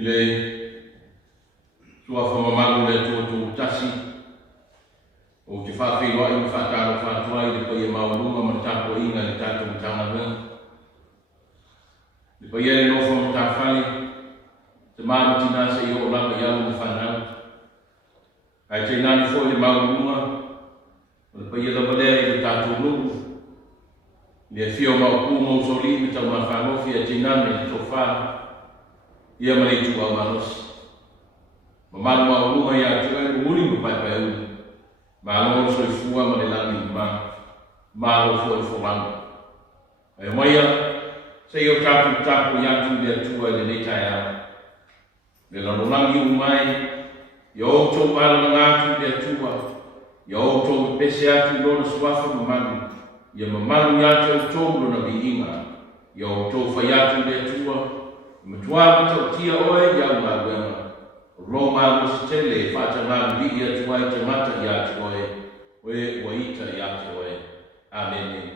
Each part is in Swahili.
le sua whamamalu le tuatu tasi o te whawhiwa i whakaro whatua i le koe maurunga ma tāpo inga le tātou tāngawea. Le koe ele nofo ma tāwhani te maru tina se i o laka ialu ma whanau. Ai te nani fo le maurunga o le koe ele walea i le tātou luku. Le fio mau ku mau soli mi tau ma whanofi a te nani le tofa ia ma le tua manos. Ma malu maurunga i a tua e uri ma pai pai uri. Malo so fua ma le lani malo fo fulano. E moia se yo tapu ya tu le tua le nei tai a. Le la lonangi umai yo to pala ngatu le tua. Yo to pese atu lona swafa mamalu. Ia mamalu ya to lona biinga. Yo to fa ya tu le tua. Mtua to tia oe ya ma Roma mustele fata na bi ya tuai te mata ya tuai we waita ya tuai. Amen.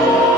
Oh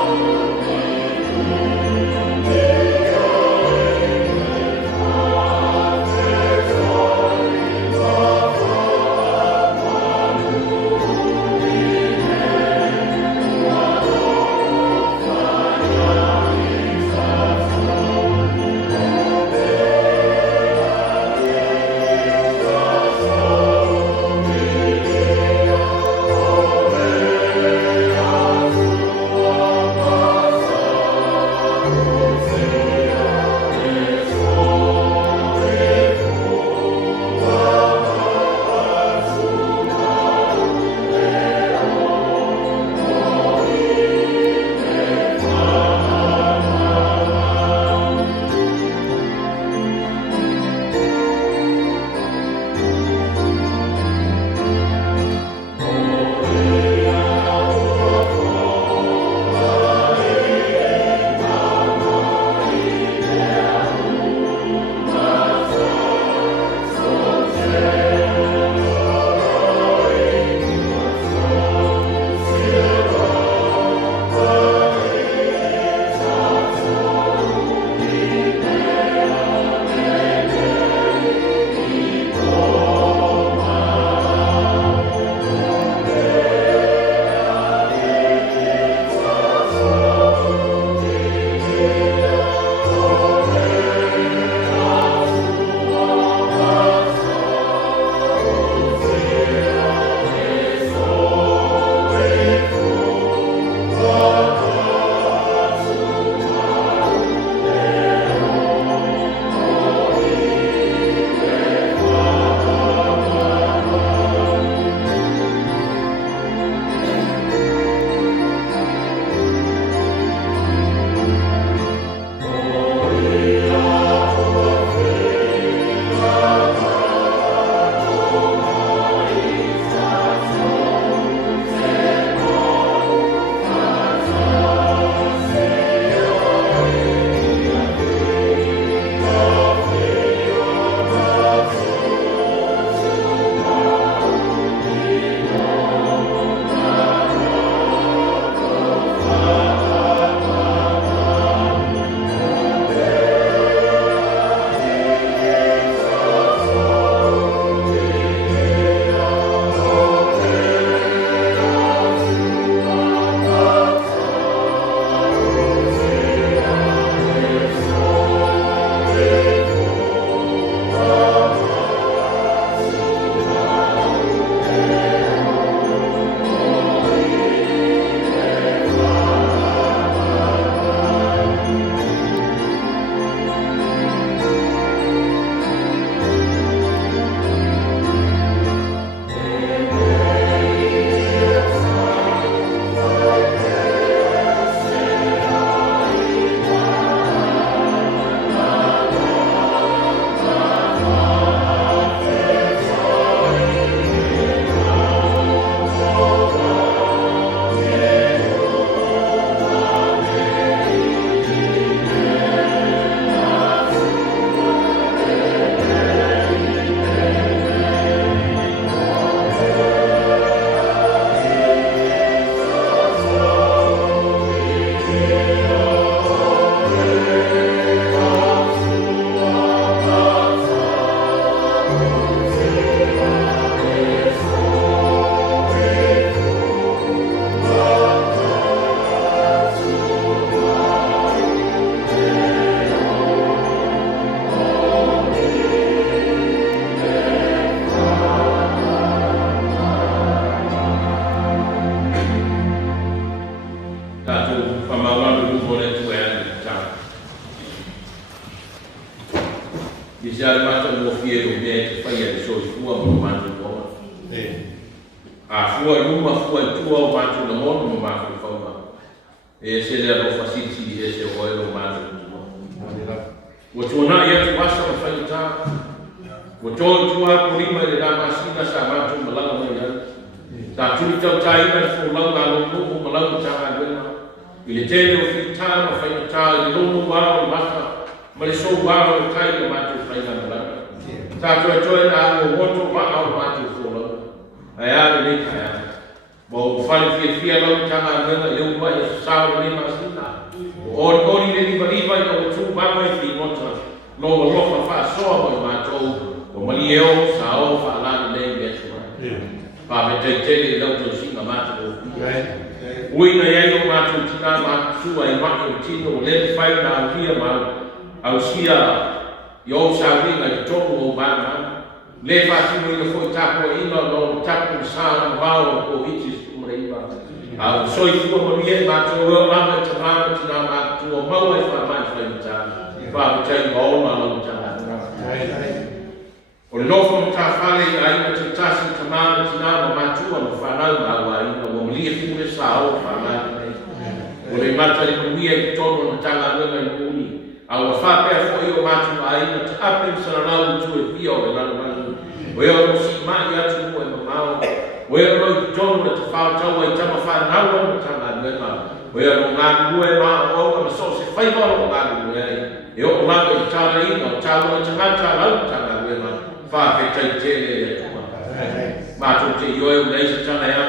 i se ale mata mo fie lo me te fai e so fua mo matu ko a fua uma fua tua o matu no mo matu ko e se le ro facility e se o lo matu o tona ia tu wasa o fai ta o to tua ko lima le na masina sa matu malanga mo ia ta tu tau tai na fo lo na lo mo malanga ta na ile tele o fita ma fai ta le lo wa o mata ma le so wa o tai le matu fai na malanga ta to na o woto ma o matu fo lo ai a le ka bo fai fia lo ta na le wa e sa le masina o ni le ni vai o tu va mai fi mota no lo fa fa so o mato o mali eu sa o fa la le le so pa me te lo to si na mato o ina ia no mato tina ma su ai ma o tino le fai na via ma au sia yo sa vi na to o ba na le fa si no foi tapo ina no tapo sa va o itis umreiva au soi fu mo nie ma to lo la ma tina ma tu o mau e fa mai fa ta fa ta mo ma lo ta o le nofo ta fale ai ma te tasi ta ma tina ma tu o fa na ma wa i mo li e fu le sa o fa mai o le mata le mia ki tono na tanga na na uni au fa pe fo io ma tu ai ma te ape sa na tu e via o na na o yo si ma ya tu mo ma o yo lo tono te fa ta o ta ma fa na o ta na na o yo no na ku e ma o ma so se fai ma o na ku e e o ma ko ta le no ta lo ta na ta la ta na ku e ma fa ke ta te le ma tu te yo e le ta na ya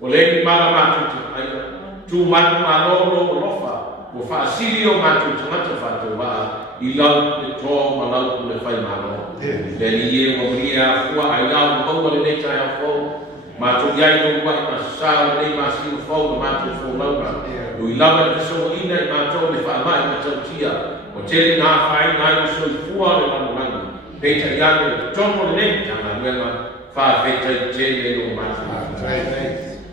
o le ma ma tu te ai tu ma lo lo fa o fa silio ma tu te ma te fa to va i la le to ma la ku le fai ma lo le ni e mo ria fu ai la mo le ne ta ya fo ma tu ia no wa ma sa le ma si fo ma tu fo la ma o i lava le so ina i ma to le fa mai ma tu tia o te na fai na so fu ale ma ma pe ta ia le to mo le ta ma le ma fa fe te te le no ma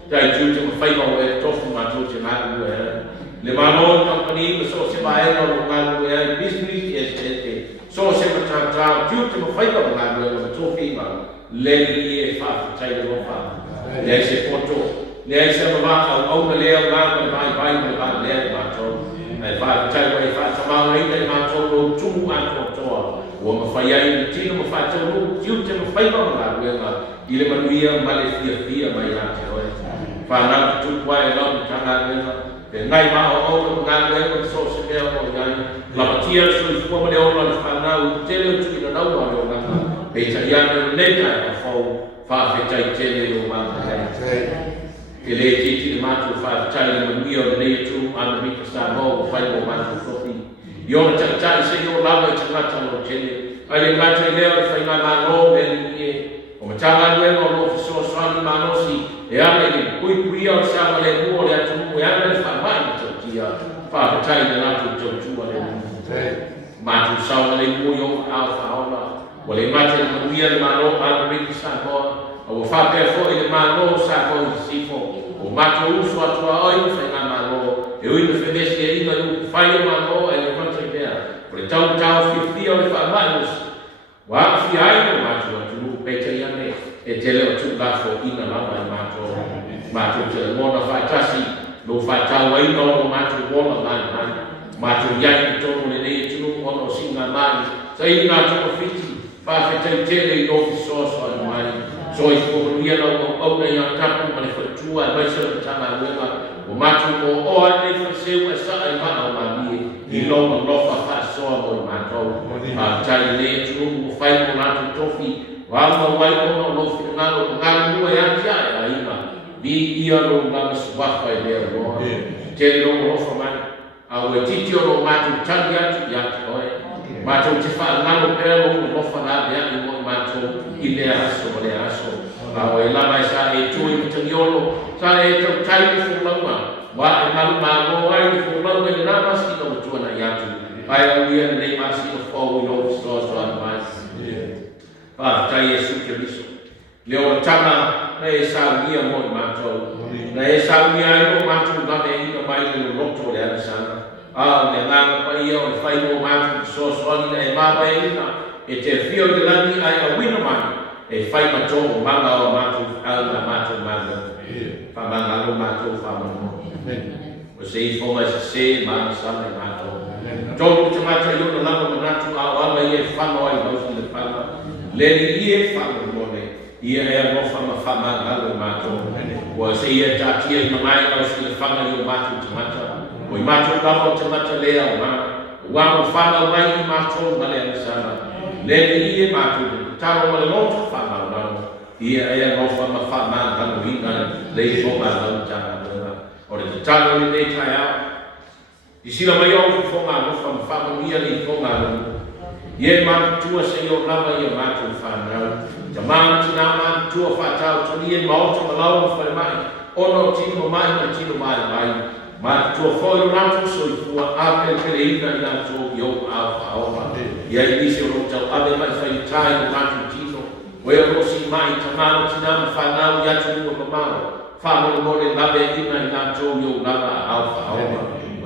tai tu te fai ma e to fu ma tu te ma le ma no company so se ba e no ma e business e so se ma ta tu te fai ma ma to fi ma le e fa tai le fa le se foto le se ma au le ma vai ma le ma to ai fa tai vai fa sa ma le ma to lo tu an to o ma fa ai ti no fa to lo tu te ma fai ma ma ile ma luia ma le fia ma ia te o fa na tu kwai lo ta na le ngai ma o na le so se me o ya la tia so fu ma le o la fa na u te le tu na o na pe ta ia le ta fa fa fe tai te le o ma ke le ti ma tu fa tai le mi o le tu an mi ka sa mo fa o ma tu so fi yo ta ta se yo la ma ta ta lo te le ai le ma te le fa na ma lo le ni o ma ta la le no so so ni ma no si e ana le pui o sa ma le mo le tu mo ya le fa ma ni to ti a fa tai le na tu tu le ma tu sa le mo yo alfa ona o le ma te mo ia le ma no an mi ka sa mo o fa pe fo i ma no sa ko si fo o ma tu so atua oi fa na ma no e oi me fe desi e ina u fa i ma no e le contra idea o le tau fi o le fa ma no wa fi ai no ma tu pe te ia me e te le tu la fo ina la ma tu te mo na fa tasi no fa tau ai no ma tu mo na ma tu ia i to le ne tu mo no singa mai sai na tu fiti fa fe te le no so mai so i ko ia no o na ia tapu ma le tu a mai so ta na wenga o ma tu o ai fa se wa sa ai ma o ma ni i lo no fa so o ma to ma tai le tu mo fai mo na tu tofi wa ma wai ko no fi na no nga no ya ya ai ma bi ia no nga so wa fa le ro te lo mo fa ma a we ti no ma tu tan ya tu ya to ma tu te fa na no pe mo fa na ya ni mo ma tu i le aso a we la mai sa e tu i tu yolo sa e tu tai fu la wa e ma no ai fu la ni na ma si no tu na ya tu ai o ia nei ma si no fo no so ma pa tai e su ke liso le o tana na e sa ia mo ma to na e sa ia no ma tu na e no mai no loto le ana sana me nganga pa ia o fai mo matu so so ni e mama e ina e te fio de lani ai a wina mai e fai ma to manga o matu al na matu manga fa manga o matu fa mo o sei fo se ma sa me matu to te mata yo na lama manatu a ala e fa mo ai no se le fa le ie fa mo ne ia e mo fa manga o matu o sei e ta tia na mai no se le fa yo matu te mata o i matu kama o te mata lea o mana ua mo whanga mai i matu ma lea nisana le i e matu taro ma le lotu whanga o nao ia ea no whama whama nganu hinga le i whonga lau tanga tanga o le te tano ni nei tai au i sila mai au ki whonga no whama whama ia li whonga lau ie matu tua se i o lava i a matu whanau ta mana tina matu tua whatau tani e maoto ma lau o whare mai ono tino mai ma tino mai mai ma tua foi na tu so tua Aperila na tu yo ALOFA ia inicio no tau ave mai Faitau na tu tino o e rosi mai tamano tina whanau ia tu no mamao whanau mo le LAVEA'I na tu yo ALOFA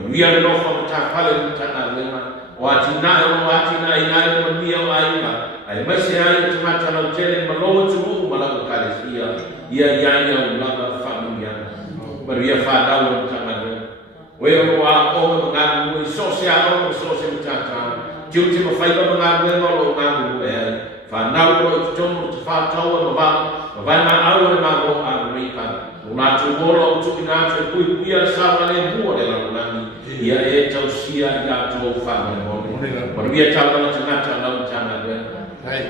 ia no fa ta pale tana lena o atina o atina ina mo mia o ai mai se ai tu mata no tele ma lo tu ma la Ekalesia ia ia na família pero ia whanau no tana Weo wa o nga mo social o social tata. Juti mo fai ba nga mo lo nga mo e. Fa na lo tomo te fa tau no va na au ma mo a ripa. Una tu bolo tu ina te pui pia sa le mo de la nani. Ia e tau sia ia to fa mo. Por via tau na tana na tana de.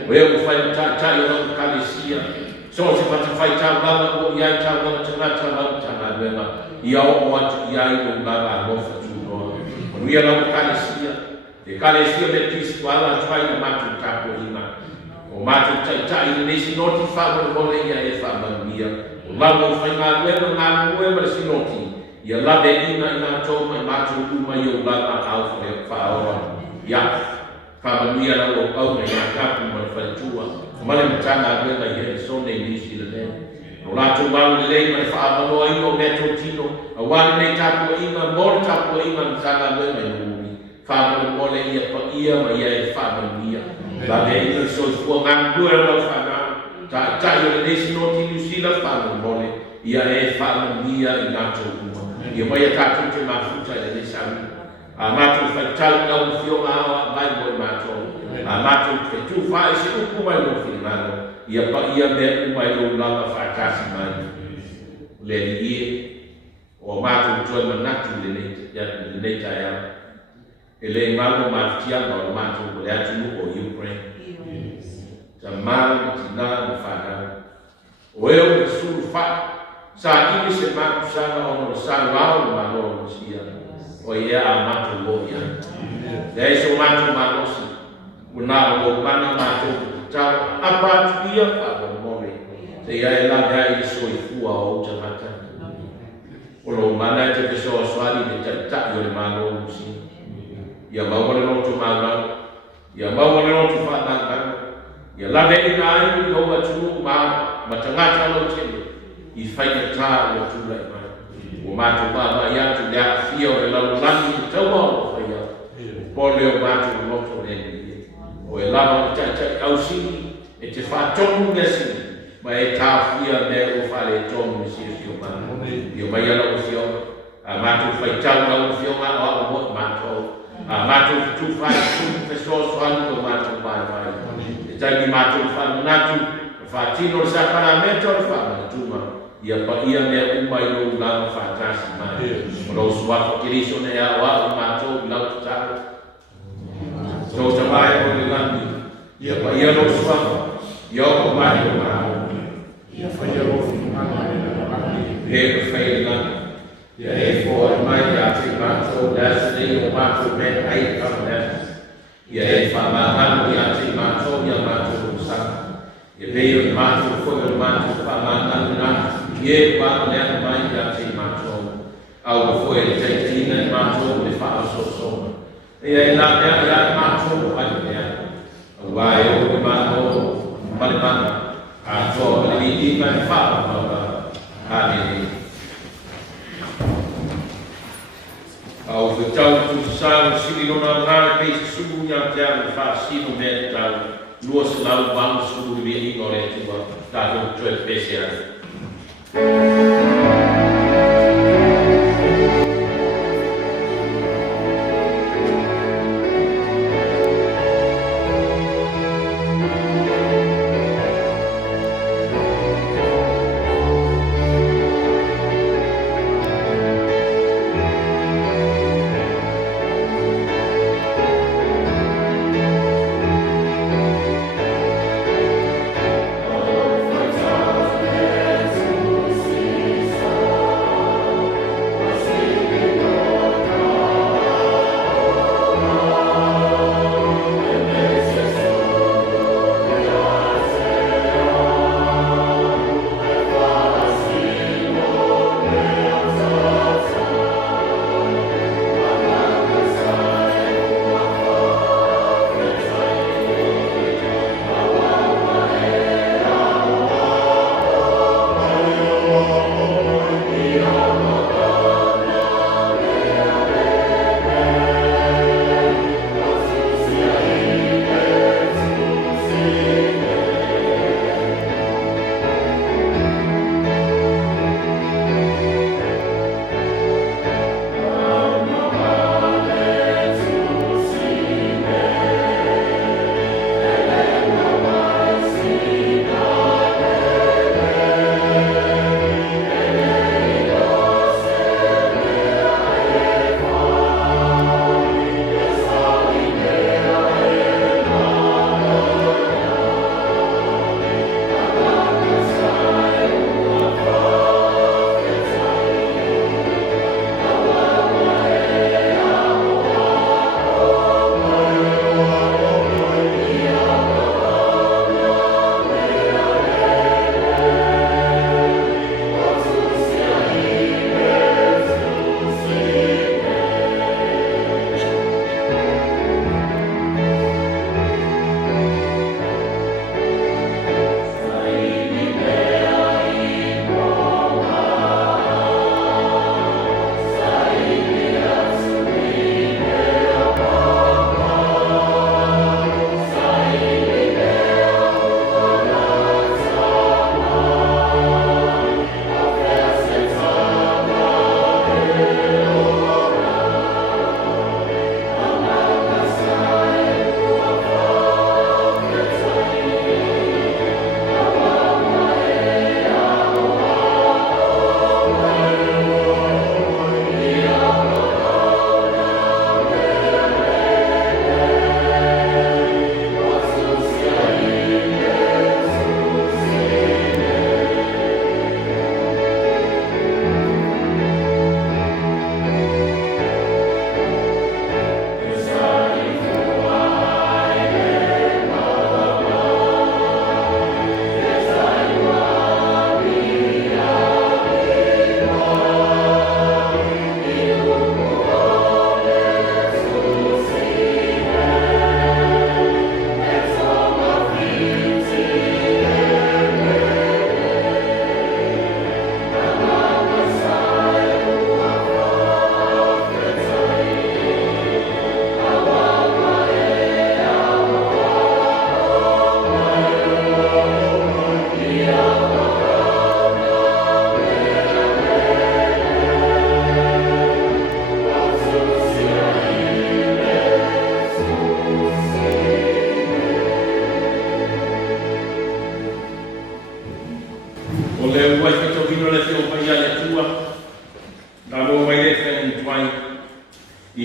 Weo fai tata yo Ekalesia. So se fa Faitau la o ia tau na tana de na. Ia o atu ia i o ngara ALOFA tuno. O ia lau Ekalesia Metotisi wala tuai na matu tapo ina. O matu tai na nesi noti whawa mole ia e whawa mia. O lau o whai ngā ngā ma si noti. Ia LAVEA'I ina tō mai matu uma i o lana ALOFA e whaora. Ia, whawa mia lau o au na ia kapu ma Faitau. O male matanga wena ia e sone nisi le nene. O lātou maru lei mai whaamanoa i o metotino, a wane nei tapu inga, mor tapu inga ni tanga me mai nuri. Whaamano mole ia pa ia ma ia e whaamano ia. LAVEA'I ni so fua ngang dua lau whanau. Tai o le nesi noti New Zealand whaamano mole, ia e whaamano ia i ngātou uma. Ia mai a tātou te mafuta i le nesami. A mātou Faitau ngau whionga awa mai mo i mātou. A mātou te tu whae se upu mai mo whingano. Ia pa ia me umai o lava whaakasi mai. Le ie o mātou toi manatu le nei tai au. E le malo maftianga o mātou le atu o Ukraine. Ta mātou tina na whanau. O eo ke suru wha. Sa ini se mātou sana o no sanu au ma no sia. O ia a mātou o ia. Le so mātou manosi. Una o mana mātou tau apa tu ia pa mole te ia e LAVEA'I so i fua o te mata o lo mana te so swali de tata yo le malo si ia mau le no tu mala ia mau le no tu fa na ia LAVEA'I na i lo atu ma matanga lo te i fai ta lo tu le mai o ma tu ba ia tu ia fio le lo lani te mo ia po le ma tu lo to le o e lava tata au sini e te whātonu ngasi ma e tāwhia me o whare tonu si e whio mana i o mai ala o whio a mātou Faitau na o whio ngā o ala mo mātou a mātou tu whai tu te so swani o mātou mai e tangi mātou whanatu whātino sa paramento o whanatuma ia pa ia me umai o lava whātasi mai o lo suwako kiriso ne a wa o mātou lau tataro so te mai o le lani, ia pa ia lo suama, ia o mai o mao, ia pa ia o whimana e la maki, he o whai lani, ia e fōa mai a te mātou, that's the o mātou me ai kamana, ia e whamahanu i a te mātou, ia mātou o saka, ia pei o mātou fōi o mātou whamahanu na, ia e wālea mai a te mātou, au fōi e te tina mātou le whaasosoma. Ia ina ia mātou ai mea. Wai o ke mātou malimana. A tō le i mai whāpapa. Hāneri. Au Faitau Tusi sili lona ngā peisi sugu ia te ana whaasino mea te tau. Lua se lau bangu sugu i via ingo le tua. Tātou tue pese ana.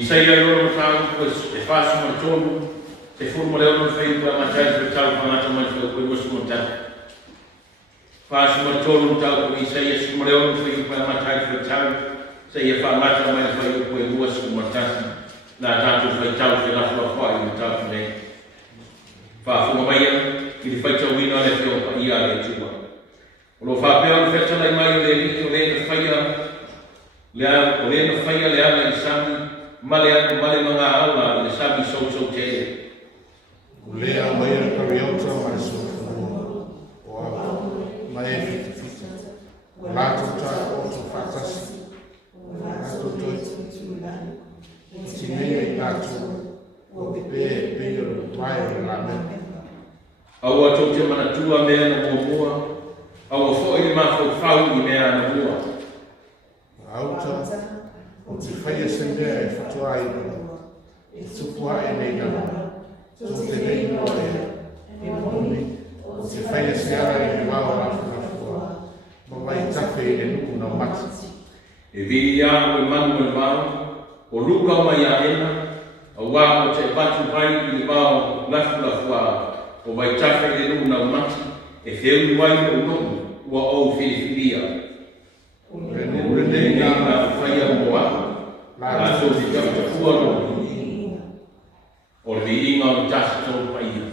ISAIA loro tau pues e fasu mo tolu se formo le ono fei pa machai pe tau pa mata mo fei ko mo tau fasu mo tolu tau ko ISAIA su mo le ono fei pa machai pe tau se ia fa mata mo fei ko mo mo tau na tatu fei tau fe la fo fo i tau ne fa fu mai ki fai tau wino le fei pa ia le tua lo fa pe on feta lai mai le ni le fai le fai le ala isam male mga aula le sabi so te le a mai ka riota mai so o mai la tuta o to fatas la tuto Aua tau te manatua mea na mua. Aua fo ile mafau I mea na mua. Auta, o te whaia se mea e whatua I e tupua e nei ngana. Tō te nei noa e moni, o te whaia se ara e me wao rafu rafua. Ma wai tafe e nuku na mati. E viri a o manu e wao, o luka mai a ena, a wā o te batu vai I wao lafu rafua, o wai tafe e nuku na mati, e whiu wai o nuku, ua au whiriwhiria. Renei ngā whaia moa, la so si tau te kua no, o le inga o tasi tau paia.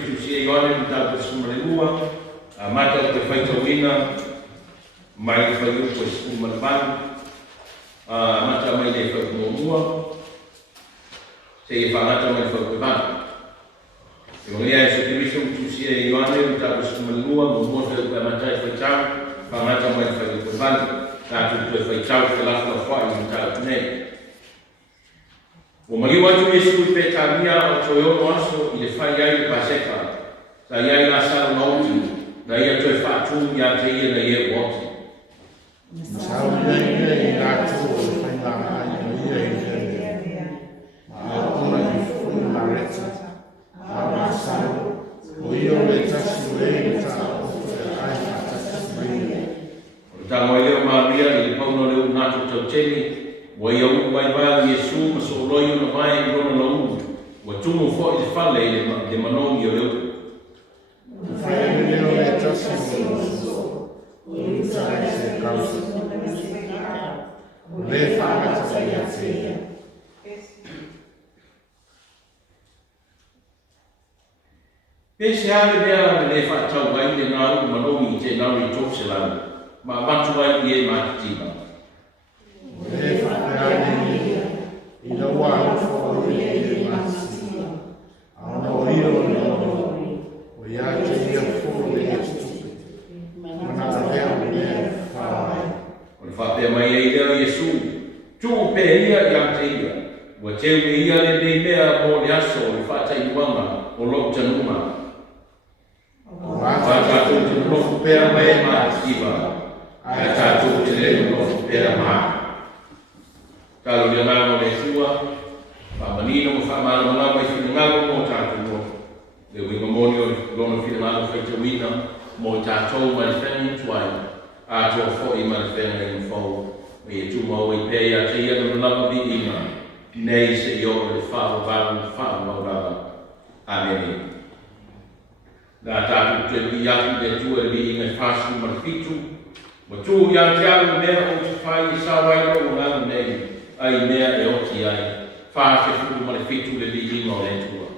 Tusi IOANE mtau te sumalelua, mata o te Faitau mai whaiu ko siku manapanu, mata mai le whaiu mua, se i whangata mai whaiu panu. E mongia e se Kristo Tusi IOANE mtau te sumalelua, mua whaiu ka mata e Faitau, whangata mai whaiu panu, tātu te Faitau te lafa whai mtau nei. O maliu atu e sui pe tamia o toyo aso I le whai ai paseka, ta iai la sara mauti, na ia toi whātū ia te ia na ia woti. Sauniga Lotu Ekalesia Metotisi, Atua I fui mareta, Atua o io tasi le ta o te ai tasi. O tango e leo Maria I le pauno leo natu tauteni, wa ia uwai wai Yesu ma so loio na vai I rona na unu, wa tumu fo I whale le manongi o leo. Whaia leo le tasi o ISAIA se kausa. Le whaangata I AUTU. Pese ave mea le whaatau wai le ngā manongi I te nari tōpselau, ma watu wai I e mātitima. Le whaangata I la wā o I e mātitima. Ana o iro o ia te ia fōre e tupe. Mana leo mea whaai. O le whapea mai e leo Yesu, tū pe ia I te ia, wa teu me ia le nei mea mo le aso I whaatai uanga o Lotu Tanuma. Tātou te lofu pēra mai mātitima, a tātou te leo lofu pēra mai. Tālo le ngāmo le tua, whamanino mo whamana malawa I whingalo mo tātou no. Le winga moni o lono whingalo Faitau mo tātou mai whengi tuai, a tō whoi mai whengi I whau, me e tūmau I pēia te ia no lava vi inga, nei se I ora le whao wārawa. Amen. Nā tātou te li atu le tua li inga whāsu marfitu, ma tū ia te alu mea o te whai I sāwai o ngānu nei, ai mea e oti ai, whāse fuku marfitu le li inga o le tua.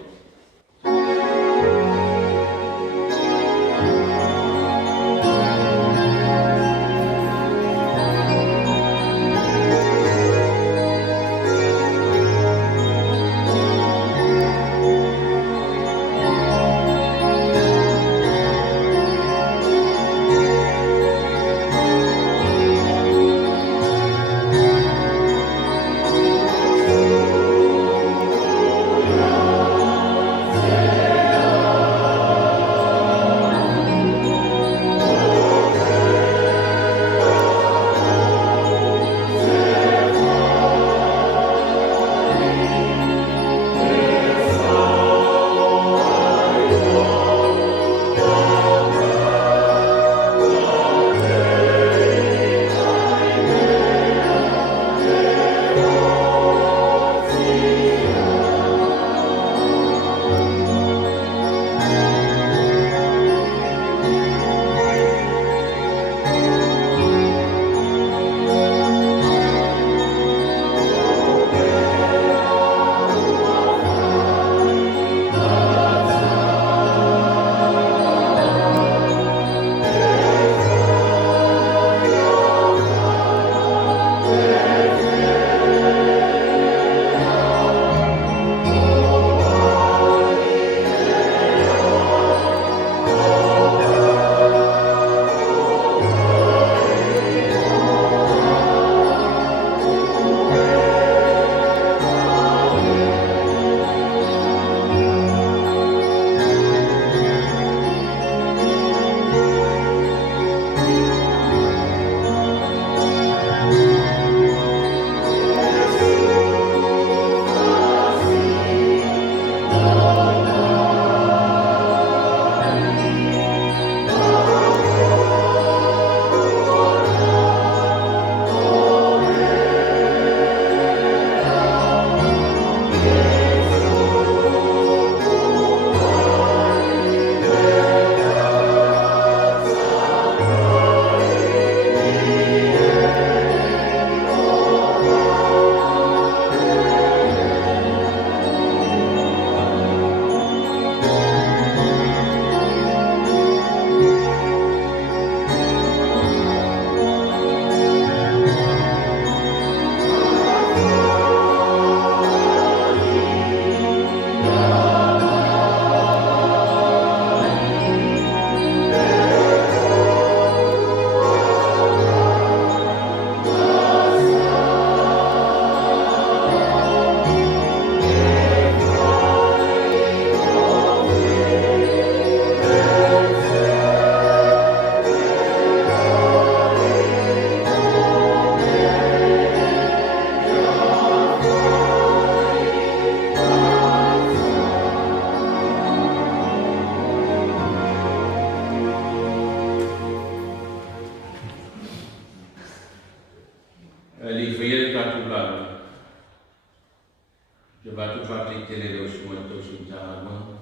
Coba tu fati tele lo semua tu sunjama,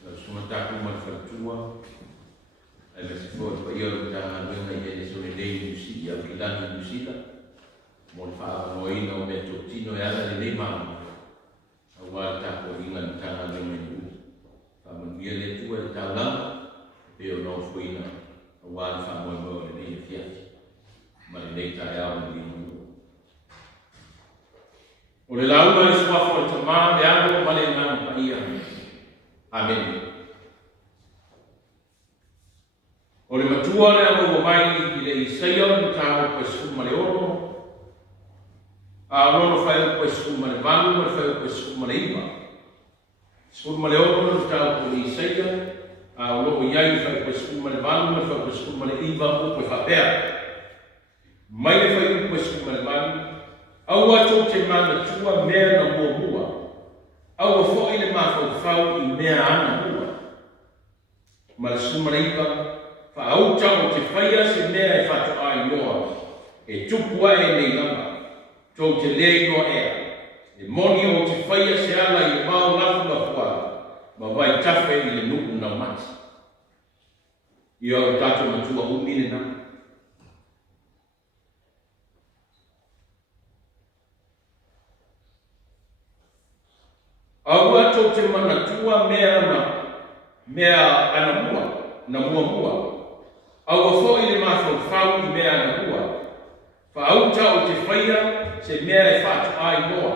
lo semua taku manfatua. Ada sebuah periode jangan dengan jadi Sailiai Tusi yang kita Tusi lah. Monfa moino Metotisi no ya la lima. Awal taku ingat jangan dengan itu. Kamu dia le tu ada dalam, dia no fuina. Awal fa moino le fiat. Mari dei tayau ni. Oleh lalu dari semua fortama yang paling mana ia. Amin. Oleh matua yang mengubah ila ISAIA mutau pesum maleoro. Alono fai pesum malevalu, fai pesum maleiba. Pesum maleoro mutau ISAIA. Alono iai fai pesum malevalu, fai pesum maleiba o pefapea. Mai fai pesum malevalu. Aua tau te MANATUA mea na mua. Aua fo ile mafau I mea ana mua. Malasumaraipa, fa AUTU te whaia se mea Faitau ai loa. E tupua nei lama. Tau te lei no ea. E moni o te whaia se ala I mau lafu la fua. Ma vai tafe I le nuku na mati. I au tato matua umine na. Aua tau te MANATUA mea ana mua, na mua. Aua fo I le mafau I mea ana mua. Fa AUTU te whaia se mea Faitau ai loa.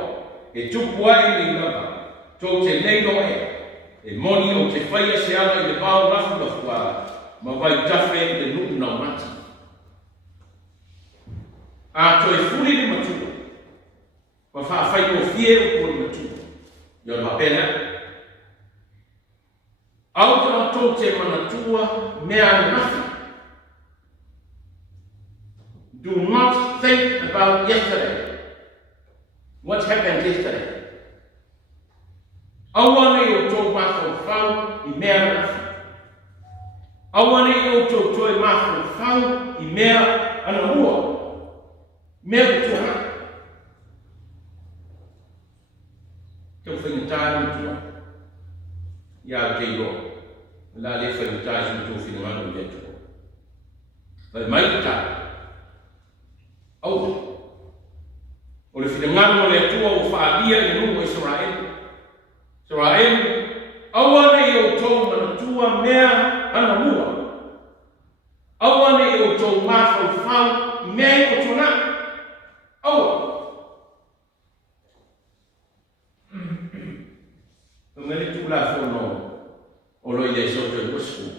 E tupua nei lava, tau te nei no e moni o te whaia se ala I le pao rafu la fua, ma vai tafe le nuku na mati. A toi furi le matua, ma fa whai o fie o le matua. Yo la pena. AUTU te MANATUA mea nafi. Do not think about yesterday. What happened yesterday? Awane o tō mafau I mea nafi. Awane o tō toi mafau I mea ana mua. Mea tuha. Tau whaingatāri tua. Ia te iro. La le whaingatāri tu whinangano le tua. Vai mai ta. Au. O le whinangano le tua o whaalia I rungo Israel. Israel. Awane o tau MANATUA mea ana mua. Awane o tau mafau mea o tuna. Awa. Mene tu la fono o lo ia so te busku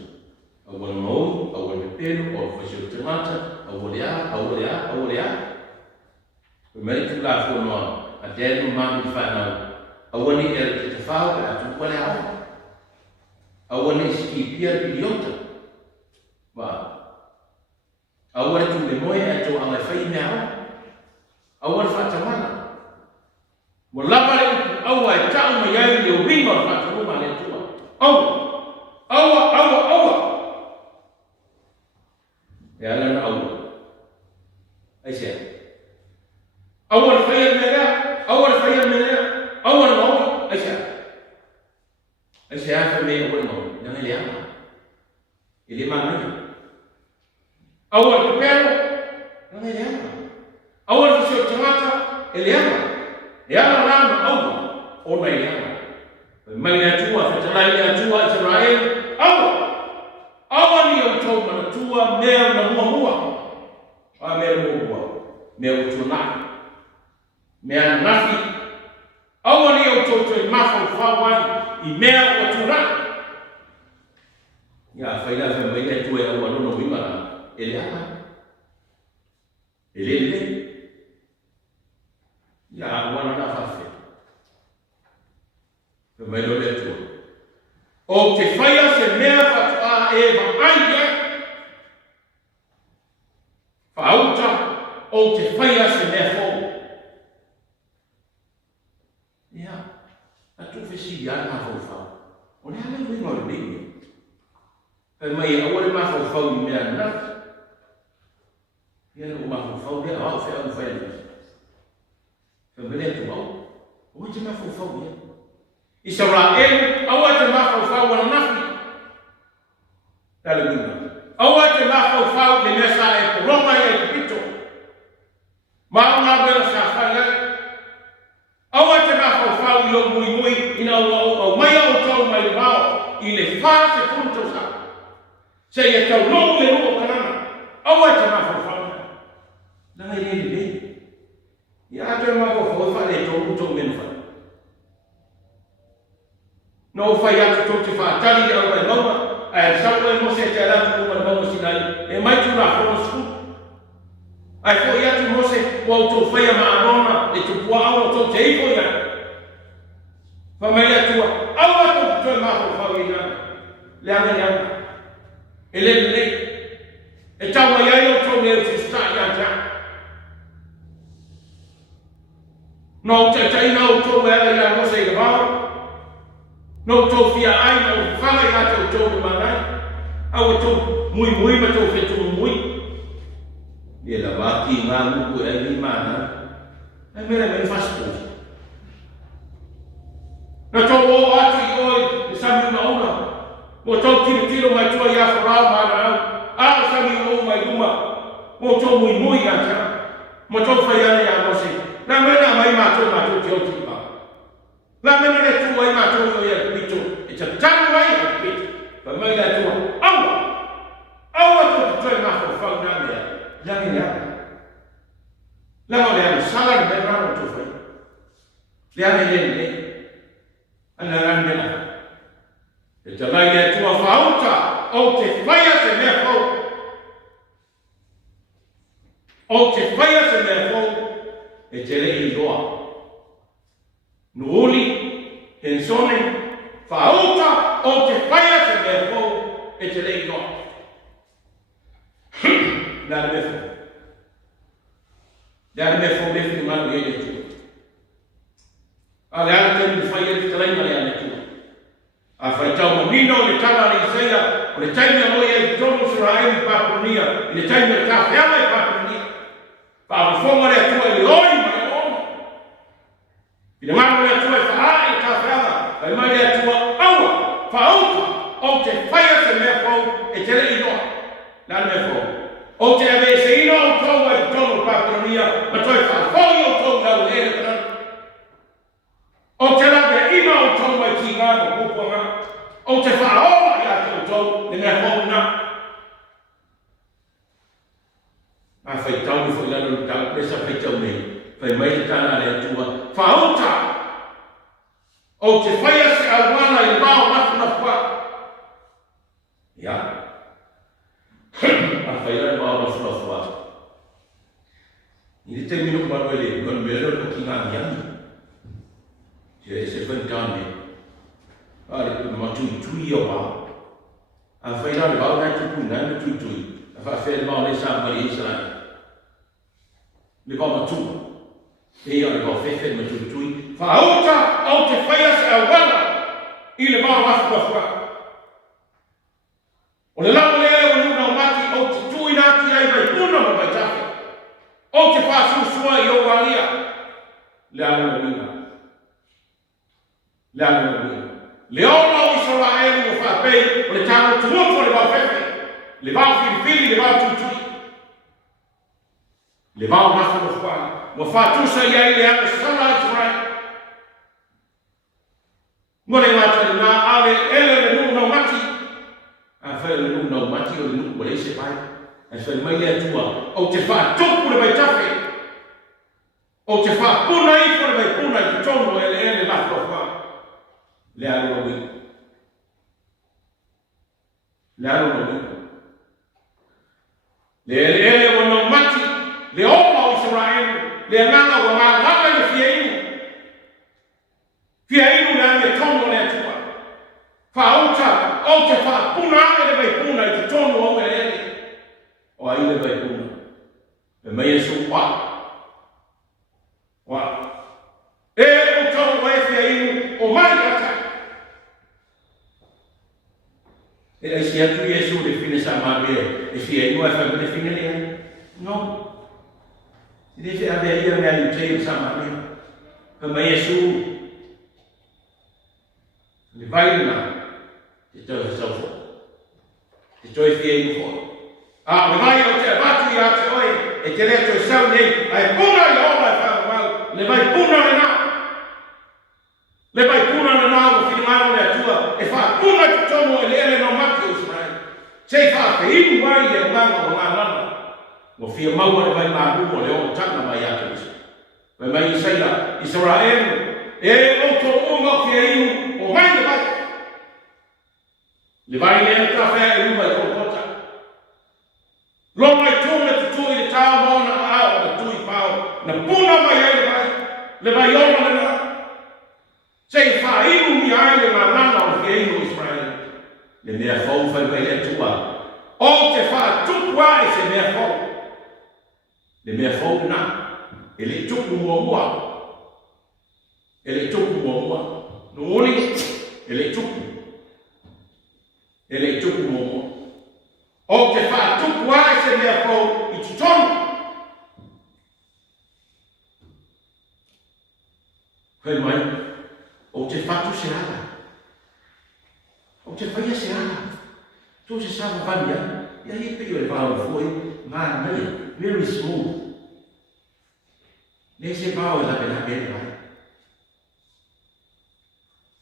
a wala mo a wala pelo o fa so te mata a wala mene tu la fono a te ma mi fa na a wala ia te fa a tu wala a wala ski pia idiota ba a wala tu me moe a to a fa me a wala fa tamana wala pare awa tau mai ai le winga fa tu ma le tua awa ya lan awa ai se awa fa ya mera awa no ai se fa me ko no na le ama ile ma me awa te pero na le ama awa se tomata ele ama ya rama awa ona ia MANATUA Talalelei Israel awa ni o tau MANATUA mea na mua a mea utuna mea nafi awa ni o tau te mafau I mea utuna ia whaila whamai tu awa nono wimana ele ama ele ia wana na whawhi mai lo le tua. O te whaia se mea Faitau AUTU whaauta o te whaia se mea fōu. Ia, atu whesi ana whau. O ne hana winga o le bini. Kai mai awale ma whau I mea nafi. Ia no ma whau lea au whea au whaia. Kai mele tu au. O te mafau ia. I saura e, aua te mafau wana nafi. Tale wina. Aua te mafau le mea sa e poroma ia e pito. Maunga wera sa whanga. Aua te mafau i lo mui ina au mai au tau mai le vao i le wha se punto sa. Se ia tau lomu le ruo kanana. Aua te mafau. Nanga i le. Ia ate mafau whale tau menu whale. No fai atu tau te whaatari au mai mauma. Ai sapo e mose te alatu uma mauma sinai. E mai tu la whono sku. Ai fo i atu mose o au tau whaia maarona. E tu pua au tau te eifo ia. Whamai atua. Au atu tau mafau whau i nana. Leanga leanga. E le. E tau mai ai au tau leo te stai ata. No te taina au tau ea ia mose i le vau. No tau fia ai na o whara i ata o tau ni manai. Au tau mui ma tau whetu mui. Ia la waki ngā muku e ni mana. E mera mei whaspoti. Na tau o atu i oi, i sami mauna. Mo tau tiro mai tua i a wharau mana au. A sami o mai uma. Mo tau mui ata. Mo tau whai ane a mose. Na mena mai mātou te o tipa. La mena le tu ai mātou i a pito. E ta tanu ai a pito. Pa mai la tua. Aua tu te toi mafo whau nā mea. Langi leana. Lango leana. Salar me rano tu whai. Leana le. Ana rana mena. E ta lai le tua whauta. O te whaia se mea whau. O te whaia se mea whau. E te rei loa. Nuoli, hensone, whaauta o te whaia se mea whau e te rei loa. Nāre me whau. Nāre me whau me whi manu e le tua. A le ana tēnu whaia te reina le ana tua. A Faitau manino le tala le ISAIA o le taimi a moia i tono sura e i Papunia i le taimi a ka whiama i Papunia. Pa a whonga le atua i le oi mai ono. I le manu le atua i whaha i ka whiama. Ai mai le atua aua, whaauta o te whaia se mea whau e te rei noa. Nāre mea whau. O te ave se ino o tau ai tono Papunia ma toi whawhau i o tau nau le ere kanana. O te lawe ino o tau mai ki ngā mo kupuanga. O te whaoa i ate o tau le mea whau na. A Faitau ni whailano ni tau, pesa Faitau nei. Whai mai te tāna le atua. Whaauta! O te whaia se awana i rao nafu na wha. Ia. A whailano rao nafu na wha. I te minu kumaro e le, kona mele o ki ngā miani. Te se whaitane. A le kuna matui o wā. A whailano rao nai tupu nai na tui. A whawhere mao le sa mari Israel. Le vau matua. E ia le vau whewhe matutui. Whaauta au te whaia se awala i le vau rafu wafua. O le lau lea o nuna o mati au te tui nati ai mai puna ma mai tafe. O te whasusua i o walia. Le ana na wina. Le ana na wina. Le ola o Israel o whapei o le tāna tumoto le vau whewhe. Le vau whiriwhiri, le vau tutui. Le vau rafu wafua. Mo whātusa i ai le ane sana i turai. Ngore ngātari nā ale ele le nuna o mati. A whai le nuna o mati o le nuna o le se pai. A whai mai le atua. O te whātoku le mai tafe. O te whāpuna i kore mai puna i te tono ele lafu o wha. Le alo o wina. Le alo o wina. Le ele o no mati. Le ola o Israel. Le nganga o ngā nganga i fia inu. Fia inu le ane tono le atua. Whaauta o te whaapuna le vai puna i te tono o ele. O ai le vai puna. Le mai e su wā. Wā. E o tau o e fia inu o mai ata. E ai si atu Iesu le fine sa mare. E fia inu e whaipune fine le. No. Ele se avea ia mea i tei sa mare. Kama Yesu le vai na te toi sa te toi fie mo le vai o te batu ya te oi e te le to sa nei ai puna i o mai fa mau le vai puna na o fili mai le atua e fa puna te tomo e le no maki o Israel sei fa pe i mai le manga o ngana mo fie mau le vai ma mo le o tana mai ya te mai ISAIA Israel e o to unga fie i o mai le vai le café e uma e kota lo mai tūne te tui le tāo mauna ao na tui pao na puna mai ai le vai oma le na sei wha inu mi ai le ngā nana o fie inu Israel le mea fau whai mai le tua o te wha tutua e se mea fau le mea fau na e le tuku mua e le tuku mua no ori e le tuku ele tuku momo o te fa tuku ai se mea fau i tu tonu hei mai o te fatu se ala o te whaia se ala tu se sawa vania ia hi pe o le vau foi ngā mai very smooth ne se vau e lape lape mai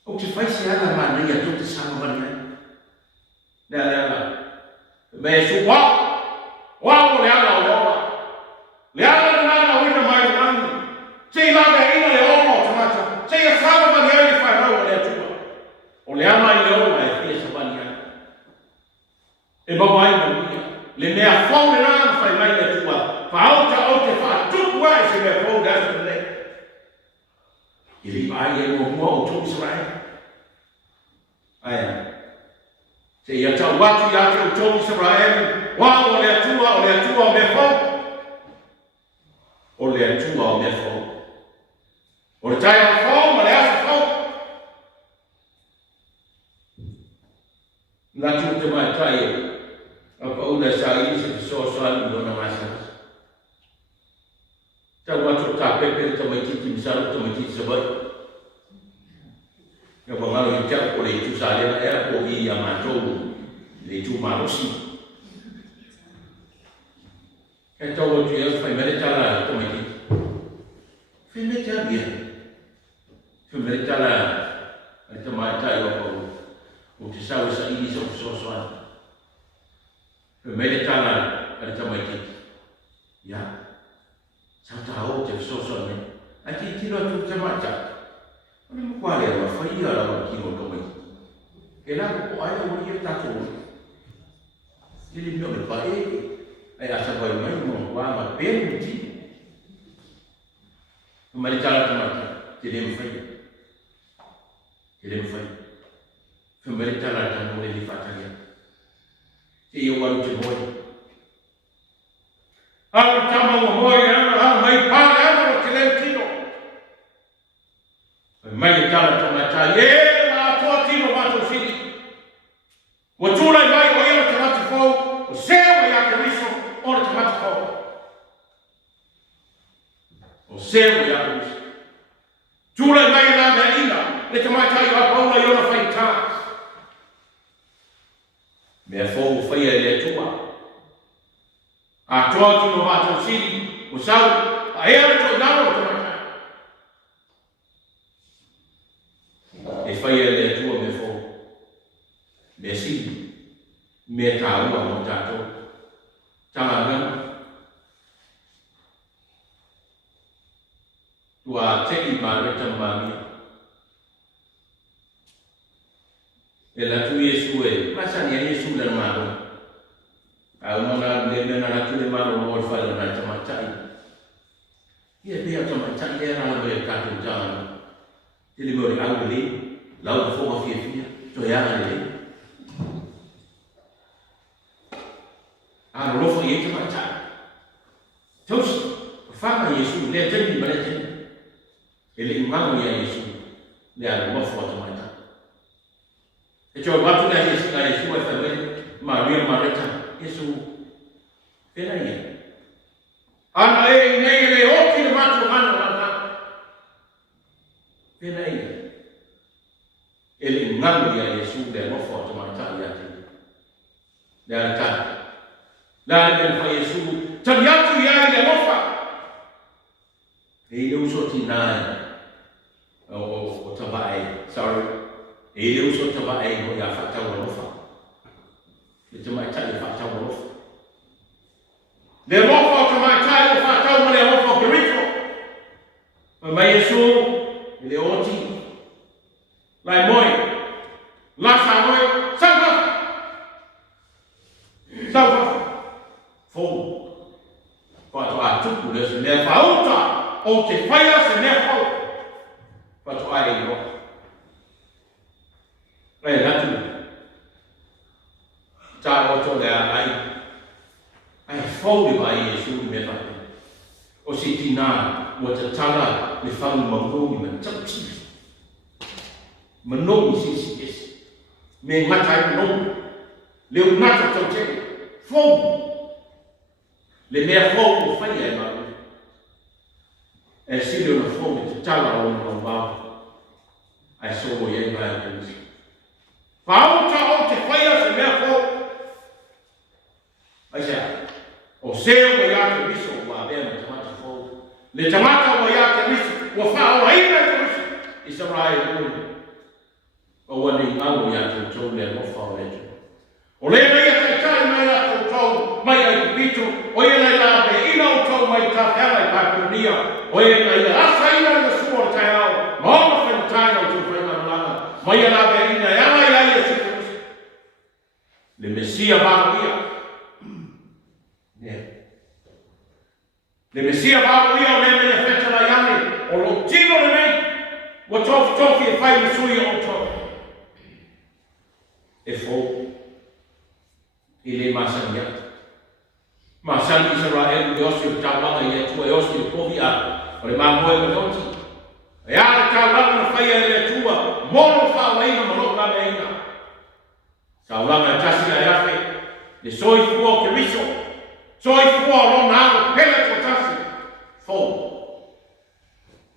o te whai se ala mana ia tu te sawa vania me su wa le ala na wina mai nani sei la be ina le omo tamata sei a saba ba le fa na o le tua o le ama i le omo e fie sa bania e ba mai le me a fo le na fa mai le tua fa o te fa tu wa se me fo gas le ili ai e mo o tu Israel ai se ia tau watu ia te o tō Israel, wā o le atua o me fau. O le atua o me fau. O le tai o fau, ma le asa fau. Nā tu te mai tai, a pa una Sailiai se te soa soa ni dona masa. Tau watu tā pepe ta mai titi misaru, ta mai titi sabai. Ia wangalo i tia ko le tu salena era ko i a matou le tu marosi. E tau o tu eus fai mere tala to mai titi. Fai me te abia. Fai mere tala e te mai tai o te sau sa ili sa sosoana. Fai mere tala e te mai titi. Ia. Sau ta o te sosoana. A ti tino tu te mai tata. Ona mo kwale wa fai ala wa kino to mai. E la ko ai o ni ta to. Ele me olha para ele. Aí essa vai mai mo wa ma perdi. O mari tala to mai. Ele me fai. O mari tala ta mo le fataria. E eu wa te moi. Al tama mo moi ana mai pa ana ke le tino. Mai tala tona ta ye ma to tino ma to fili o tula mai o ia te mata fo o se o ia te riso o te mata fo o se o ia te riso tula mai na me ina le te mata ia paula i ona Faitau me fo fai le tua a to tino ma to fili o sau a era to nao te mata e fai ele tua me fo me si me tau a mo tato tanga tua te I mareta mami e la tu Yesu e masa ni Yesu la mano a una le na tu le mano mo fa la na tamatai ia be tamatai era le ka tu jana ele mo ri au le lau fo ma fia to ya le a lo fo ye tamatai tos fa ma Yesu le te ni bare te ele imamo ya Yesu le a lo fo tamatai e cho watu na Yesu e fa Maria Marita Yesu era ia ana e nei le o ki le matu mana ana Pena ia. Ele ngalo ia Yesu de mo fo to mata ia te. Dia ta. La le fa Yesu, tabiatu ia le mo fa. E eu so tinai. O tabai, sorry. E eu so tabai mo ia Faitau mo fa. Le te mai ta le Faitau mo fa. Le mo fa to mai ta le Faitau mo le mo fa grifo. Ma Yesu le oti. Lai moi, la sa moi, salva, fo, pato a tuku le se ne fauta, o te faia se ne fau, pato a e no. Lai natu, ta o to le ai fau le vai Yesu me fate. O si tina, o te tala le fau mango ni me tapti. Menung sisi es, mengatai menung, leu nata tauce, fou, le mea fou o fai e mau, e sile na fou te tala o na mau, ai so o ye vai a kusi. Pauta o te faia se mea fou, ai sea, o seo o ia te miso o a bea na tamata fou, le tamata o ia te miso, o fa o aina te miso, isa rai o o wani ngau ia tau le mo fa o leto. O le nei a kai mai a tau mai a pito, o ia nei la be ina o tau mai ta hela i papunia, o ia nei la asa ina na suor tai au, ma o fa tai no tu fa na lana, mai la be ina ia mai ia se le Mesia ba ia. Ne. Le Mesia ba ia o le nei feta la yane, o lo tino le nei, o tofi e fai musui o tau. E fo ele masanya masani Israel de osi tawanga ye tu e osi povia ole mamoi metonti e ala tawanga fai ele tua moro fa weina moro na beina tawanga tasi na yafe de soi fuo ke miso soi fuo lo na pele to tasi fo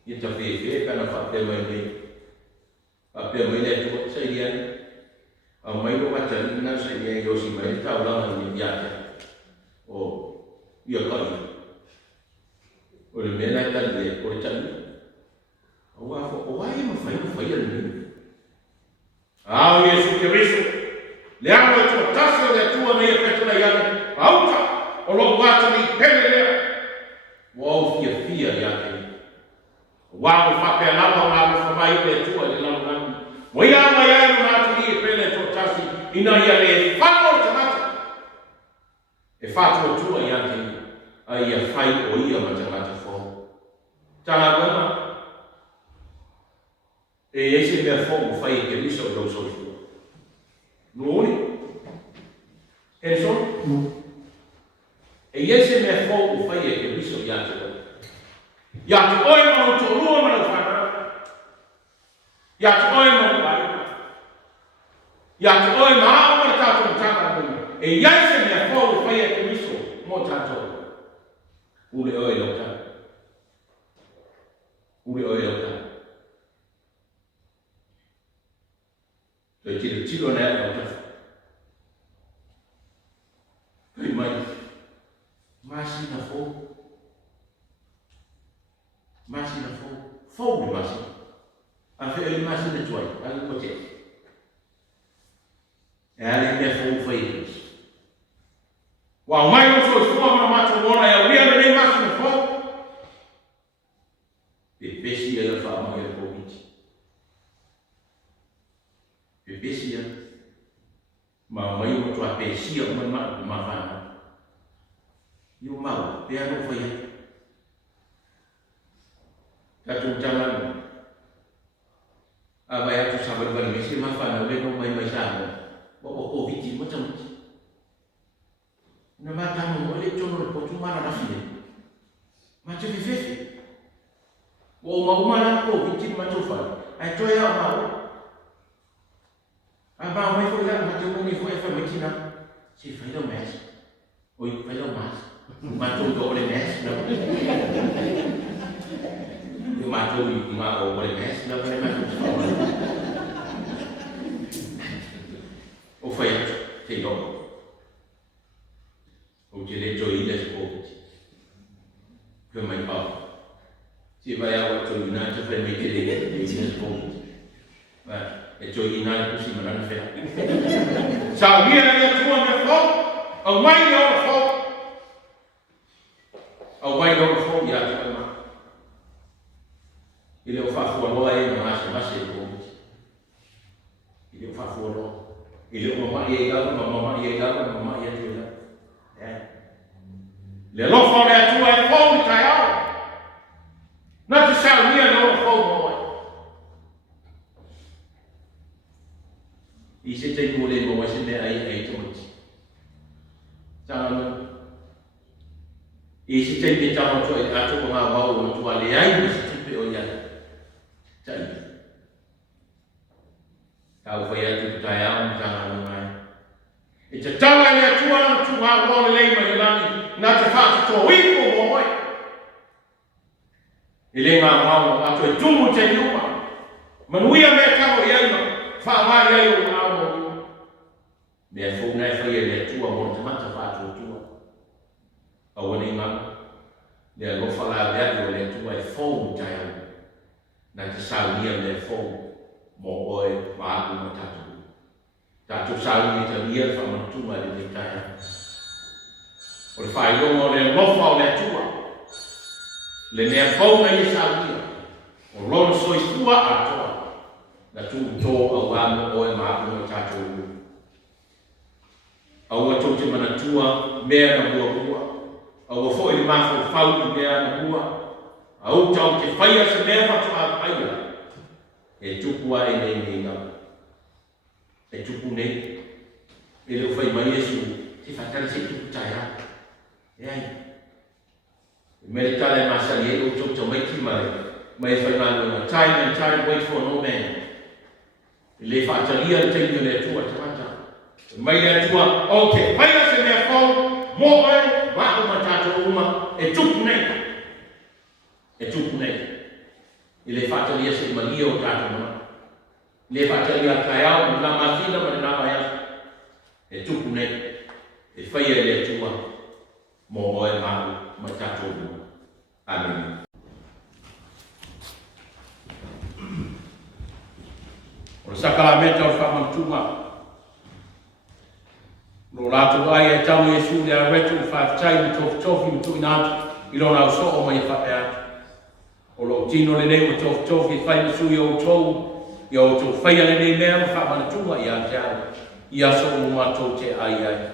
ita fe kana fa pe weine a pe weine tu Sailiai mai lo macam ni nasi dia yosi mai tahu lah ni biasa. Oh, ia kali. Oleh mana tadi, oleh tadi. Awak awak yang fai ni. Yesus Kristus. Lihat tu tasnya le tua ni petrol yang auta. Orang buat ni pele. Wow fia yang. Wow pakai lama sampai le tua di dalam. Waya na tu pele to tasi ina ia le fato tamata e fato tu ia te ai ia fai o ia mata fo tala goma e ese me fo fai ke miso do so no ni eso e ese me fo fai ke miso ia te oi ma to ruo ma fa ya te oi ma ya te oi maa o tātou tāka kuni. E iai se mea kōru whai e te miso mō tātou. Ule oi lau tā. Ule oi lau tā. So i tiro nea lau tā. Kai mai. Masi na fō. Masi na fō. Fō me masi. A whi e masi na tuai. A ko te. Ela é fogo feito. O almai não foi sua na matrimônia, é o dia nem mais no fogo. Pepecia ela fala mais do convite. Pepecia. Mas mãe não tua pecia uma vana. E o mal, pé não foi. Tá tudo jalan. Apa yang tu sabar bermisi mafana, dia não vai mais nada. Bawa COVID macam macam. Nama tamu boleh cuma lepas mana nafsu. Macam vive. Bawa mana COVID macam apa? Itu yang mau. Abang mai foi lá, macam ni foi macam mana? Si Faitau mas. Oi, Faitau mas. Macam tu boleh mas. Ia mātou I ngā o wale mes, na wale mātou. O whai atu, te noa. O te le toi ina se pōpiti. Pio mai pāu. Si vai awa toi ina te whai mai te le ina se pōpiti. E toi ina e kusi manana whea. Sauniga Lotu Ekalesia Metotisi. A wai no fo. A wai no fo ia te kama. I leo whafua loa e na mase e pōpiti. I leo whafua loa. I leo mama I e gawa, mama I e gawa, mama I e tuila. Le alofa le atua e fau I tai au. Na te Sauniga le ora fau moe. I se te kule moe se mea ai tomati. Tāna. I se te te tamatua I atua ngā wau o tua le ai mo se tupe o ia. Tai. Tau whai atu tai au ni tāna ngai. E te tawa le atua na tu ngā Talalelei mai lani. Na te whātito wiko moe. I le ngā mau atu e tumu te iuma. Manuia mea kawa I aima. Whaamai ai o ngā mau. Mea whunai whai e le atua mo te mata whātua tua. Awane ngā. Le alofa LAVEA'I o le atua e whou tai au. Na te Sauniga le whou. Mo oe maaku ma tatu. Tatu Sauniga te lia whamanatuma le te tai au. O le whailonga o le alofa o le atua. Le mea whaunga I Sauniga. O lona soifua atoa. Na tu tō au amo oe maaku ma tatu. Au ato te manatua mea na bua. Au a fo I mafo whau I mea na bua. Au tau te whaia se mea whatu a aia. E tupua e nei ngā. E tupu nei. E leo whai mai Yesu. Te whatari se tupu tai a. E ai. E mere tala e masari e o tō maiti mai. Mai whai mānua. Time and time wait for no man. E le whataria le teimio le atua te mata. E mai le atua. O te whaia se mea whau. Mo ai. Wāko ma tātou uma. E tupu nei. E tupu nei. I le whataria se malia o tātou mana. Le whataria kai au, la mawhina ma le nāma ia. E tupu nei. E whaia le atua. Mo oe māu ma tātou uma. Amen. O le sakalameta o whamanatuma. Lo lātou ai e tau Yesu le aretu o whaafitai mi tofi mi tu Inati. I lona au so o mai whape atu. O lo tino le nei o tofi whai masu I AUTU. I AUTU whaia le nei mea ma whamanatuma I a te au. I aso o matou te ai.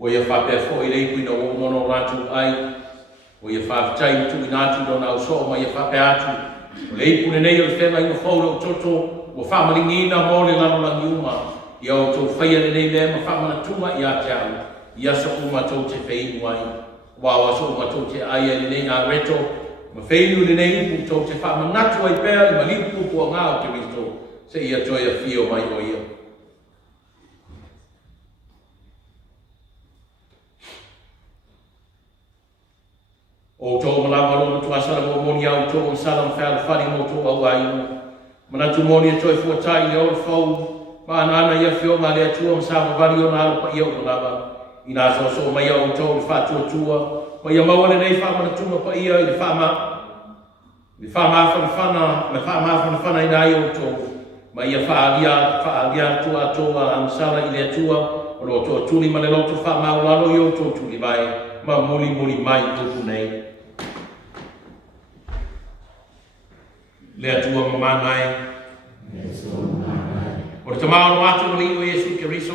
O ia whapea fo I rei puina o mono rātou ai. O ia whaafitai mi tu Inati lona au so o mai whape atu. O le ipune nei o le whenga I mawhaura o toto. O whamaringina mo le lano langi uma. I AUTU whaia le nei mea ma whamanatuma I a te au. I aso o matou te whainu ai. Wa so matou te aia le nei a reto. Ma whainu le nei upu tau te whamanatu ai pēr I malipu pua ngā o te rito. Se ia toi a whio mai o ia. O tō malama rona tu asara mo moni au tō on salam whāra whari mo tō au ai. Manatu moni e toi fuatai le ora whau. Ma anana ia whio ngā lea tua msama vari o nā alapa ia o malama. I nā so mai au tō le whātua tua. Ma ia maua nei whamanatuma pa ia I le whama. Le whama whana I nā i o tō. Ma ia whaalia tua atoa amsala I le atua. O lo tō tuli ma le lotu whama o lalo I o tō tuli mai. Ma muli mai tupu nei. Le atua ma manai. O le tamao atu o li o Yesu Keriso.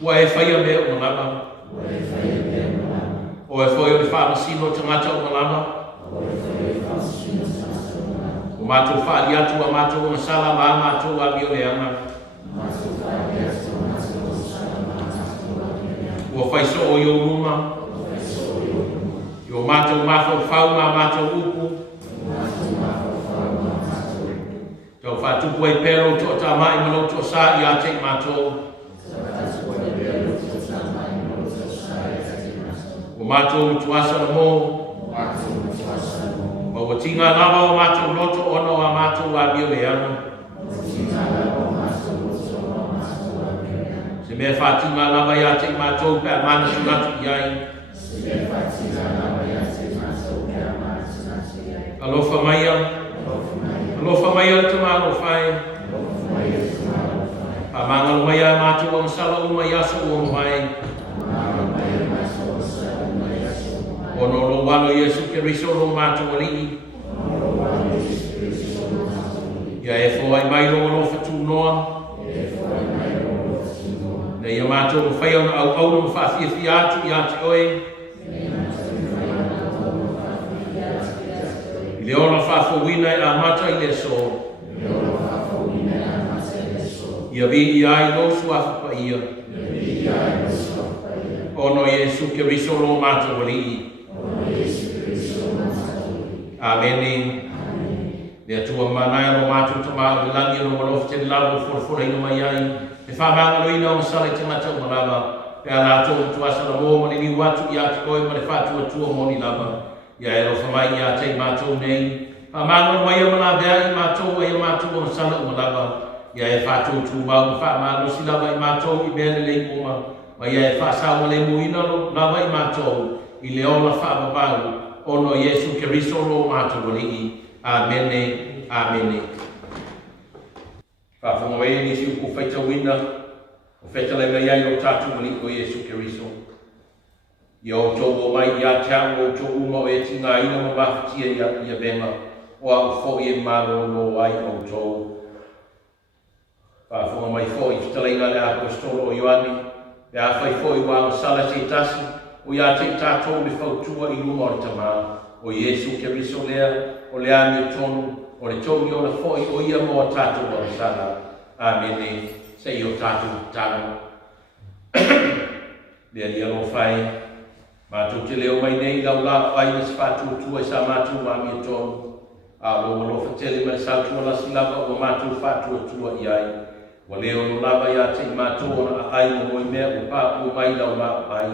Ua e whaia mea o malama. O e whaia o le whaamasino tangata o malama. O mātou whaari atu a mātou o masala ma mātou a mio leanga. O whaiso o yo ruma. Yo mātou mafo whau ma mātou upu. Tau whātupu ai pero to ta mai mano to sa I a te mātou. mātou tuasa na mō. Ma wa tinga lava o mātou loto ono a mātou a bio le ana. Se mea whātinga lava ia te mātou pēr manatu iai. Alofa maia. Alofa maia te mālo whai. A mangalo maia mātou ang sala uma yaso o mai. Ono lo wano Yesu Keriso lo mātou alii. Ia e fōai mai lo lo whatu noa. Na ia mātou o whai ona au no whawhiawhi atu i ate oe. I le ona whawhawina e a mata i le so. Ia vi i ai lo suafa pa ia. Ono Yesu Keriso lo mātou alii. Amen. Le tua mana o mātou tamā langi o malof te lalo forfora ino mai ai. E whamanga no ina o sala te mata o malama. Pe a lātou tuasa na mō mani ni watu i ati koe mani whatua tua moni lama. Ia e rofa mai i ate i mātou nei. Whamanga no mai o LAVEA'I mātou e mātou o sala o malama. Ia e whatua tu mau whamanga no si lava i mātou i bēle lei kuma. Ma ia e whasau le muina lo lava i mātou. I le ola whamabau. Ono Yesu Keriso lo mātou alii. Amene, amene. Whawhonga e nisi uko Faitau wina. O whetala mai ai o tātou alii o Yesu Keriso. I o tō o mai i a tiango o tō uma o e tinga ina ma mawhatia i a benga. O a ufo i e maro no ai o tō. Whawhonga mai fo i whitala inga le apostolo o IOANE. Pe a whai fo i wā o sala te tasi. O ia te tātou me whautua i luma o tamā. O Yesu Keriso lea, o le ani tonu, o le tongi o na foi o ia mo tātou o sala. Amene, se i o tātou tāno. Lea li alo whai, mātou te leo mai nei, lau la whai na spātou tua i sa mātou mami o tonu. A lo alofa tele mai sautua la silava o mātou whātua tua i ai. Wa leo no lava ia te mātou o na ai mo moi mea o pā o mai lau mā ai.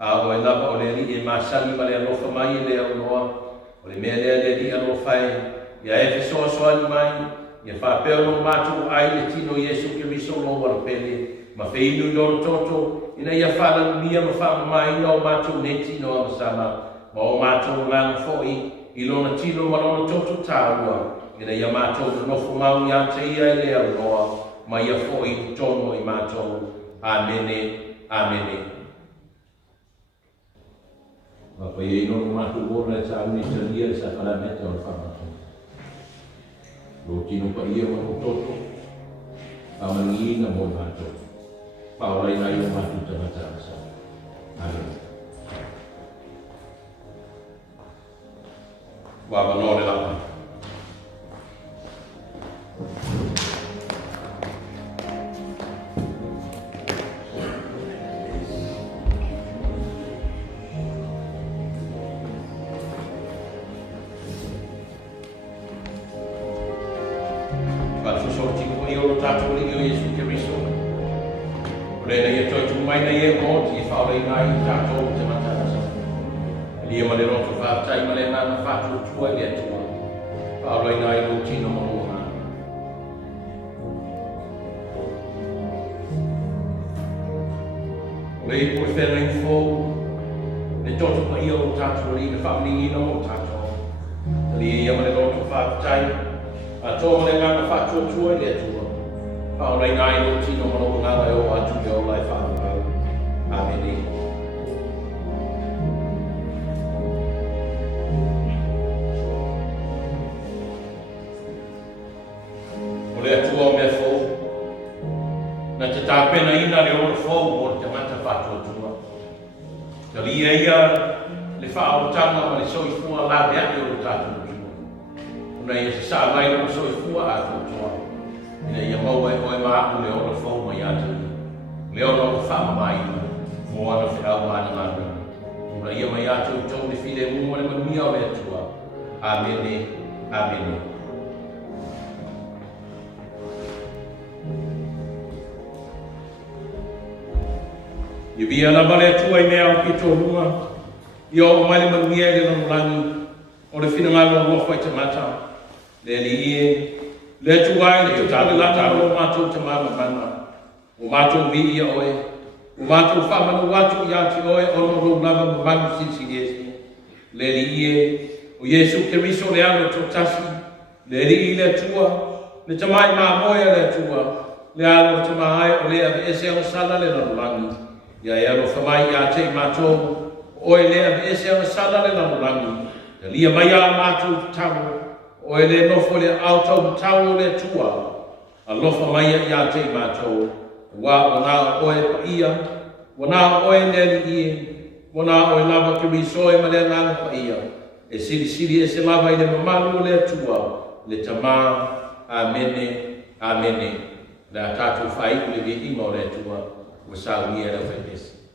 A o e lava o le li e māsani ma le alofa mai e le aloa. O le mea lea le li alofa e. Ia e fe soa soani mai. Ia whapeo no mātou ai le tino Yesu Keriso lo wala pele. Ma fe inu i loro toto. Ina ia whala mia ma wha mai ina o mātou ne tino a masama. Ma o mātou ngana foi. I lona tino ma lona toto tāua. Ina ia mātou na nofo mau i ante ia e le aloa. Ma ia foi tono i mātou. Amene. Amene. Apa ia ino mātou bona e sa uni talia e sa parameta o whamatu. Lo tino pa ia manu toto. A mani ina mo mātou. Paorai nai o mātou tamata asa. Amen. Waba nore lapa. Tātou li o Yesu Keriso. Rena ia toi tumai na ia o ti whaurei ngai tātou te matarasa. Lia ma le roto whātai ma le nana whātou tua i atua. Whaurei ngai o tino monoha. O le ipo e whenei fōu. Le toto pa ia o tātou li na whamini ina o tātou. Lia ia ma le roto whātai. A tō ma le nana whātou tua i atua. Paorai nai no tino mono nganga e o atu i o lai whāpau. Amene. O le atua o mea fōu. Na te tāpena ina le ora fōu o te mata whātua tua. Ka lia ia le whāotanga ma le soifua LAVEA'I o le tātua tua. Una ia se saa mai o soifua atu tua. Ina ia maua e koe maapu le ora fōu mai atu. Le ora o whama mai mo ana whiau mana manu. Ura ia mai atu i tau le while mua le manuia o le atua. Amene, amene. Ia via la male atua i mea o ki tō runga. I o mai le manuia le langi o le fina ngalo lofa i te mata. Le li le tuai le tutale lata o mātou te mana. O mātou vi ia oe. O mātou whamanu watu i ati oe o no rou lava mamanu sisi Yesu. Le li o Yesu Keriso le ano to tasi. Le li le tua. Le tamai maa moia le tua. Le alo tamai o le ave ese o sala le nanulangi. Ia e alo whamai i ate i mātou. Oe le ave ese o sala le nanulangi. Le lia mai a mātou tamu. Oe le nofo le AUTU tau le tua. Alofa mai i ate i mātou. Wa wana oe pa ia. Wana oe neli ie. Wana oe lava Keriso e male ngana pa ia. E siri e se lava i le mamalu le tua. Le tama. Amene. Amene. Le tātou whai le vi ima le tua. Wa Sauniga Lotu Ekalesia.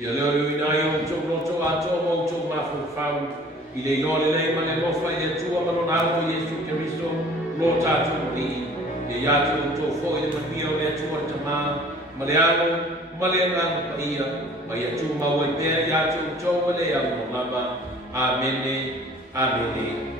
Ia leo inai o tō roto ato mo tō mafu whau. I le nore lei ma le lofa i le tua malonaro o Yesu Keriso, lo tātou ri. I atu o tō fo i le mahia o le tua tama maleano malena ia mai tu mau e pe ya tu cho le ya mo lama amene amene